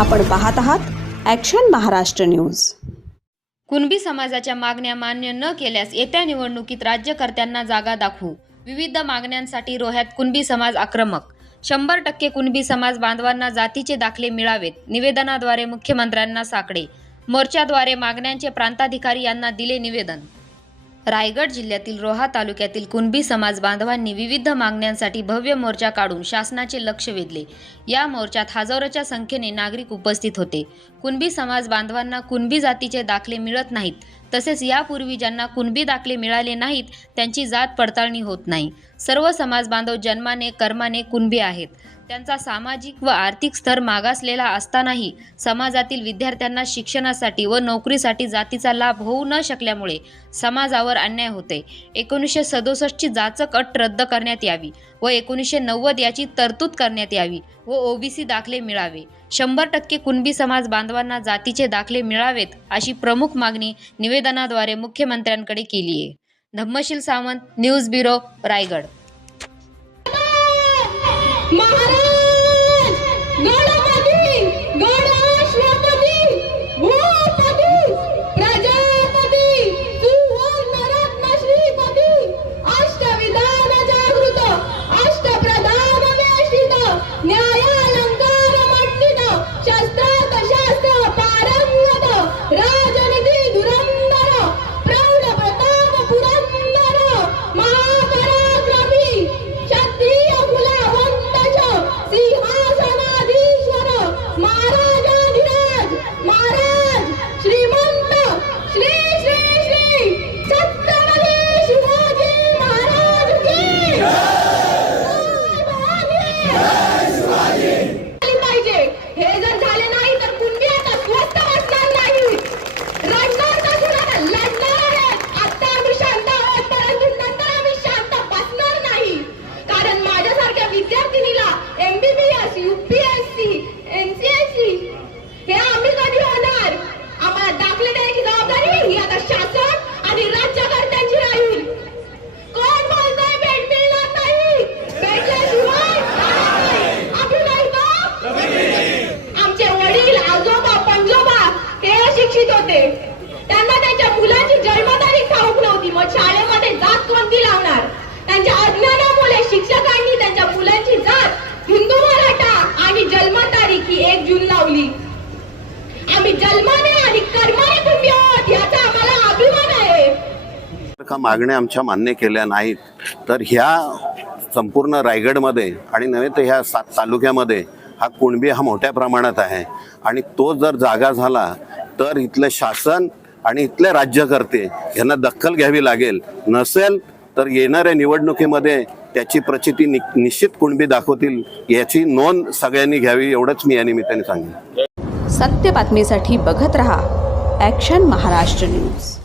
आपण पाहत आहात ॲक्शन महाराष्ट्र न्यूज कुणबी समाजाच्या मागण्या मान्य न केल्यास येत्या निवडणुकीत राज्यकर्त्यांना जागा दाखवू. विविध मागण्यांसाठी रोह्यात कुणबी समाज आक्रमक. शंभर टक्के कुणबी समाज बांधवांना जातीचे दाखले मिळावेत. निवेदनाद्वारे मुख्यमंत्र्यांना साकडे. मोर्चाद्वारे मागण्यांचे प्रांताधिकारी यांना दिले निवेदन. रायगड जिल्ह्यातील रोहा तालुक्यातील कुणबी समाज बांधवांनी विविध मागण्यांसाठी भव्य मोर्चा काढून शासनाचे लक्ष वेधले. या मोर्चात हजारोच्या संख्येने नागरिक उपस्थित होते. कुणबी समाज बांधवांना कुणबी जातीचे दाखले मिळत नाहीत. तसेच यापूर्वी ज्यांना कुणबी दाखले मिळाले नाहीत त्यांची जात पडताळणी होत नाही. सर्व समाज बांधव जन्माने कर्माने कुणबी आहेत. त्यांचा सामाजिक व आर्थिक स्तर मागासलेला असतानाही समाजातील विद्यार्थ्यांना शिक्षणासाठी व नोकरीसाठी जातीचा लाभ होऊ न शकल्यामुळे समाजावर अन्याय होते. एकोणीसशे सदुसष्टची जाचक अट रद्द करण्यात यावी व एकोणीसशे नव्वद याची तरतूद करण्यात यावी व ओबीसी दाखले मिळावे. शंभर टक्के कुणबी समाज बांधवांना जातीचे दाखले मिळावेत अशी प्रमुख मागणी निवेदनाद्वारे मुख्यमंत्र्यांकडे केली आहे. Dhammasheel Sawant news bureau Raigad. होते. त्यांना त्यांच्या मुलाची जन्मतारीख ठाऊक नव्हती. मग शाळेमध्ये जात कोणती लावणार? त्यांच्या अज्ञानामुळे शिक्षकांनी त्यांच्या मुलांची जात हिंदू मराठा आणि जन्मतारीख ही एक जून लावली. आम्ही जन्माने आणि कर्माने कुणबी आहोत याचा आम्हाला अभिमान आहे. का मागण्या आमच्या मान्य केल्या नाहीत तर ह्या संपूर्ण रायगडमध्ये आणि नव्हे तर ह्या सात तालुक्यामध्ये हा कुणबी हा मोठ्या प्रमाणात आहे. आणि तो जर जागा झाला तर इथलं शासन आणि इथले राज्यकर्ते यांना दखल घ्यावी लागेल. नसेल तर येणाऱ्या निवडणुकीमध्ये त्याची प्रचिती नि निश्चित कुणबी दाखवतील याची नोंद सगळ्यांनी घ्यावी एवढंच मी या निमित्ताने सांगेन. सत्य बातमीसाठी बघत रहा ॲक्शन महाराष्ट्र न्यूज